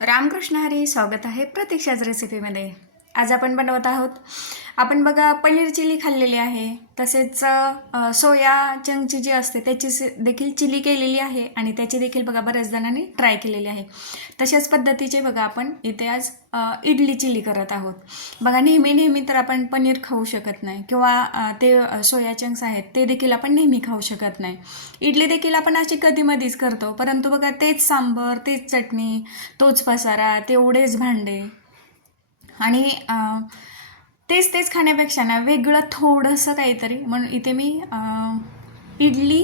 रामकृष्ण हरी स्वागत आहे प्रतीक्षाच रेसिपीमध्ये आज आपण बनवत आहोत. आपण बघा पनीर चिली खाल्लेली आहे. तसेच सोया चंकची जी असते त्याची देखील चिली केलेली आहे आणि त्याची देखील बघा बऱ्याच जणांनी ट्राय केलेली आहे. तशाच पद्धतीचे बघा आपण इथे आज इडली चिली करत आहोत. बघा नेहमी नेहमी तर आपण पनीर खाऊ शकत नाही किंवा ते सोया चंक्स आहेत ते देखील आपण नेहमी खाऊ शकत नाही. इडली देखील आपण अशी कधीमधीच करतो परंतु बघा तेच सांबर तेच चटणी तोच पसारा तेवढेच भांडे आणि तेच तेच खाण्यापेक्षा ना वेगळं थोडंसं काहीतरी. म्हणून इथे मी इडली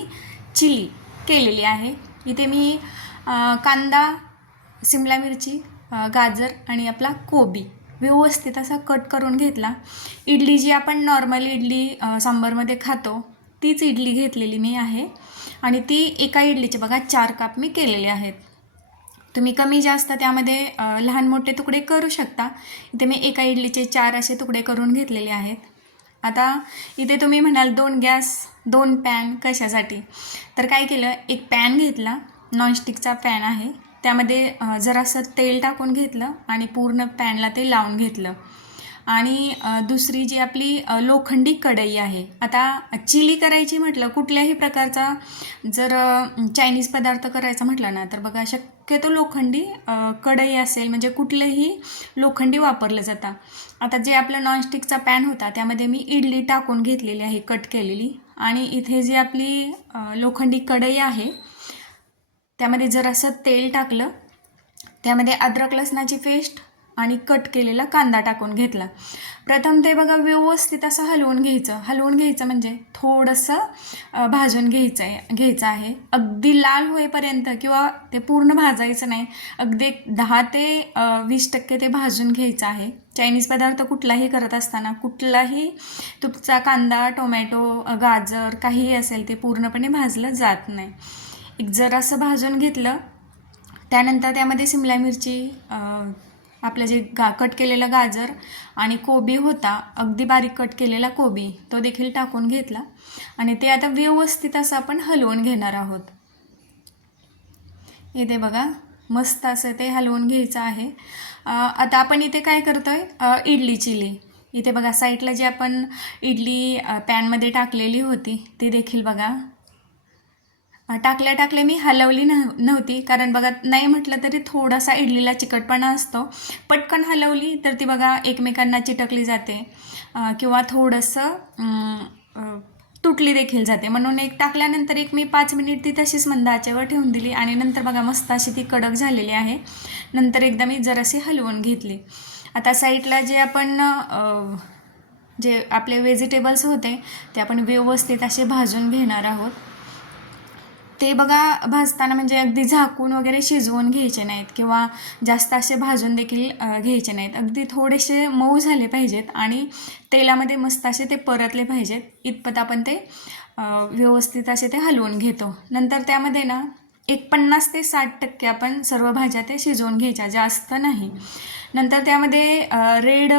चिली केलेली आहे. इथे मी कांदा सिमला मिरची गाजर आणि आपला कोबी व्यवस्थित असा कट करून घेतला. इडली जी आपण नॉर्मल इडली अं, सांबारमध्ये खातो तीच इडली घेतलेली मी आहे. आणि ती एका इडलीचे बघा चार काप मी केलेले आहेत. तुम्ही कमी जास्त त्यामध्ये लहान मोठे तुकडे करू शकता. इथे मी एका इडलीचे चार असे तुकडे करून घेतलेले आहेत. आता इथे तुम्ही म्हणाल दोन गॅस दोन पॅन कशासाठी? तर काय केलं एक पॅन घेतला नॉनस्टिकचा पॅन आहे. त्यामध्ये जरासं तेल टाकून घेतलं आणि पूर्ण पॅनला ते लावून घेतलं. आणि दुसरी जी आपली लोखंडी कढई आहे. आता चिली करायची म्हटलं कुठल्याही प्रकारचा जर चायनीज पदार्थ करायचा म्हटलं ना तर बघा शक्यतो लोखंडी कढई असेल म्हणजे कुठलेही लोखंडी वापरलं जातं. आता जे आपलं नॉनस्टिकचा पॅन होता त्यामध्ये मी इडली टाकून घेतलेली आहे कट केलेली. आणि इथे जी आपली लोखंडी कढई आहे त्यामध्ये जरासं तेल टाकलं. त्यामध्ये अद्रक लसणाची पेस्ट आणि कट केलेला कांदा टाकून घेतला. प्रथम ते बघा व्यवस्थित असं हलवून घ्यायचं. हलवून घ्यायचं म्हणजे थोडंसं भाजून घ्यायचं आहे घ्यायचं आहे. अगदी लाल होईपर्यंत किंवा ते पूर्ण भाजायचं नाही अगदी दहा ते वीस टक्के ते भाजून घ्यायचं आहे. चायनीज पदार्थ कुठलाही करत असताना कुठलाही तुमचा कांदा टोमॅटो गाजर काहीही असेल ते पूर्णपणे भाजलं जात नाही. एक जरासं भाजून घेतलं. त्यानंतर त्यामध्ये सिमला मिरची आपलं जे गा कट केलेलं गाजर आणि कोबी होता अगदी बारीक कट केलेला कोबी तो देखील टाकून घेतला. आणि ते आता व्यवस्थित असं आपण हलवून घेणार आहोत. इथे बघा मस्त असं ते हलवून घ्यायचं आहे. आता आपण इथे काय करतो आहे इडली चिली. इथे बघा साईडला जी आपण इडली पॅनमध्ये टाकलेली होती ती देखील बघा. टाकल्या टाकल्या मी हलवली नव्ह नव्हती. कारण बघा नाही म्हटलं तरी थोडासा इडलीला चिकटपणा असतो. पटकन हलवली तर ती बघा एकमेकांना चिटकली जाते. किंवा थोडंसं तुटली देखील जाते. म्हणून एक टाकल्यानंतर एक मी पाच मिनिट ती तशीच मंद आचेवर ठेवून दिली आणि नंतर बघा मस्त अशी ती कडक झालेली आहे. नंतर एकदा मी जराशी हलवून घेतली. आता साईडला जे आपण जे आपले व्हेजिटेबल्स होते ते आपण व्यवस्थित असे भाजून घेणार आहोत. ते बघा भाजताना म्हणजे अगदी झाकून वगैरे शिजवून घ्यायचे नाहीत किंवा जास्त असे भाजून देखील घ्यायचे नाहीत. अगदी थोडेसे मऊ झाले पाहिजेत आणि तेलामध्ये मस्त असे ते परतले पाहिजेत. इतपत आपण ते व्यवस्थित असे ते हलवून घेतो. नंतर त्यामध्ये ना एक पन्नास ते साठ टक्के आपण सर्व भाज्या ते शिजवून घ्यायच्या जास्त नाही. नंतर त्यामध्ये रेड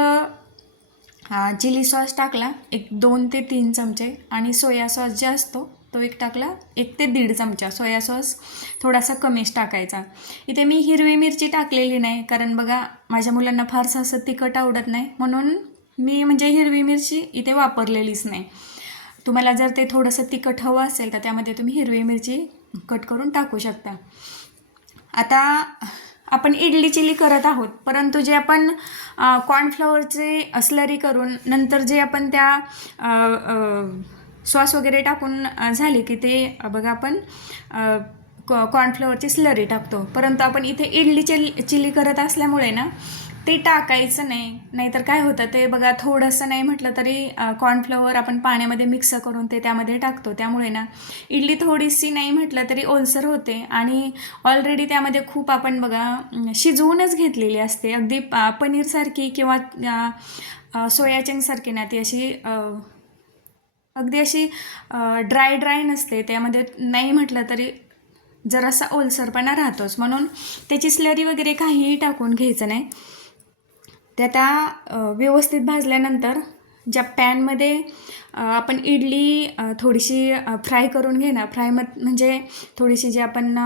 चिली सॉस टाकला एक दोन ते तीन चमचे आणि सोया सॉस जे असतो तो एक टाकला एक ते दीड चमचा सोया सॉस थोडासा कमीच टाकायचा. इथे मी हिरवी मिरची टाकलेली नाही कारण बघा माझ्या मुलांना फारसं असं तिखट आवडत नाही म्हणून मी म्हणजे हिरवी मिरची इथे वापरलेलीच नाही. तुम्हाला जर ते थोडंसं तिखट हवं असेल तर त्यामध्ये तुम्ही हिरवी मिरची कट करून टाकू शकता. आता आपण इडली चिली करत आहोत परंतु जे आपण कॉर्नफ्लॉवरचे स्लरी करून नंतर जे आपण त्या सॉस वगैरे टाकून झाले की ते बघा आपण कॉ कॉर्नफ्लॉवरची स्लरी टाकतो. परंतु आपण इथे इडली चिली चिली करत असल्यामुळे ना ते टाकायचं नाही. नाहीतर काय होतं ते बघा थोडंसं नाही म्हटलं तरी कॉर्नफ्लॉवर आपण पाण्यामध्ये मिक्स करून ते त्यामध्ये टाकतो. त्यामुळे ना इडली थोडीशी नाही म्हटलं तरी ओलसर होते. आणि ऑलरेडी त्यामध्ये खूप आपण बघा शिजवूनच घेतलेली असते. अगदी प- पनीरसारखी किंवा अ, ना ती अशी अगदी अशी ड्राय ड्राय नसते. त्यामध्ये नाही म्हटलं तरी जरासा ओलसरपणा राहतोच. म्हणून त्याची स्लरी वगैरे काहीही टाकून घ्यायचं नाही. त्या त्या व्यवस्थित भाजल्यानंतर ज्या पॅनमध्ये आपण इडली थोडीशी फ्राय करून घेणार फ्राय म म्हणजे थोडीशी जी आपण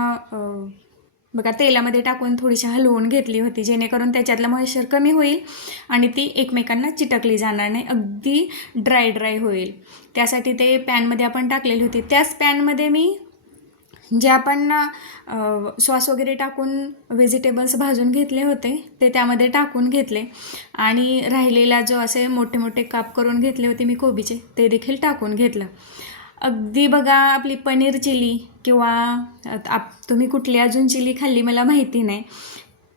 बघा तेलामध्ये टाकून थोडीशी हलवून घेतली होती जेणेकरून त्याच्यातलं मॉइश्चर कमी होईल आणि ती एकमेकांना चिटकली जाणार नाही अगदी ड्राय ड्राय होईल. त्यासाठी ते पॅनमध्ये आपण टाकलेली होती. त्याच पॅनमध्ये मी जे आपण सॉस वगैरे टाकून व्हेजिटेबल्स भाजून घेतले होते ते त्यामध्ये टाकून घेतले. आणि राहिलेला जो असे मोठे मोठे काप करून घेतले होते मी कोबीचे ते देखील टाकून घेतलं. अगदी बघा आपली पनीर चिली किंवा आप तुम्ही कुठली अजून चिली खाल्ली मला माहिती नाही.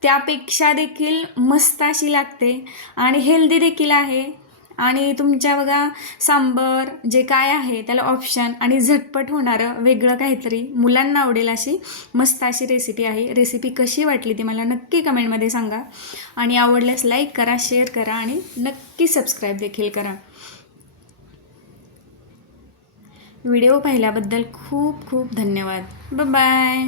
त्यापेक्षा देखील मस्त अशी लागते आणि हेल्दी देखील आहे. आणि तुमच्या बघा सांबर जे काय आहे त्याला ऑप्शन आणि झटपट होणारं वेगळं काहीतरी मुलांना आवडेल अशी मस्त अशी रेसिपी आहे. रेसिपी कशी वाटली ती मला नक्की कमेंटमध्ये सांगा. आणि आवडल्यास लाईक करा शेअर करा आणि नक्की सबस्क्राईब देखील करा. व्हिडिओ पाहिल्याबद्दल खूप खूप धन्यवाद. बाय